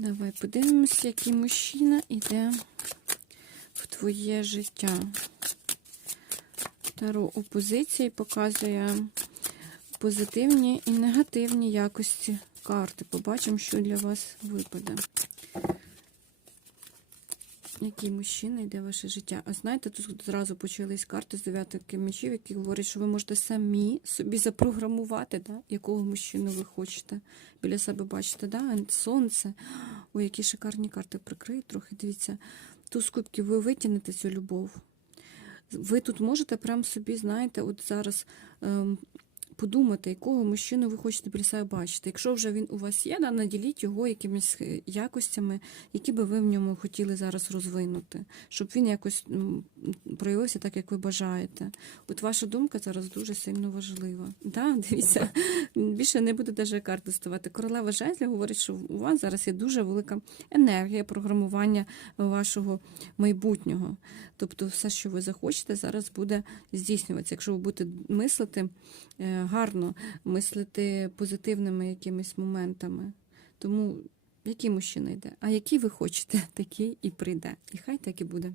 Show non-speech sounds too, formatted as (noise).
Давай подивимось, який мужчина йде в твоє життя. Таро опозиції показує позитивні і негативні якості карти. Побачимо, що для вас випаде. Який мужчина йде в ваше життя? А знаєте, тут зразу почались карти з дев'ятки мечів, які говорять, що ви можете самі собі запрограмувати, да, якого мужчину ви хочете. Біля себе бачите, да? сонце. Ой, які шикарні карти прикриють трохи. Дивіться, ту з кубків ви витягнете цю любов. Ви тут можете прям собі, знаєте, от зараз ем, подумати, якого мужчину ви хочете біля себе бачити. Якщо вже він у вас є, да, наділіть його якимись е, якостями, які би ви в ньому хотіли зараз розвинути, щоб він якось проявився так, як ви бажаєте. От ваша думка зараз дуже сильно важлива. Да, дивіться, більше не буде навіть карт доставати. Королева жезлі говорить, що у вас зараз є дуже велика енергія програмування вашого майбутнього. Тобто, все, що ви захочете, зараз буде здійснюватися. Якщо ви будете мислити е, гарно, мислити позитивними якимись моментами. Тому який мужчина йде? А який ви хочете, (laughs) такий і прийде. І хай так і буде.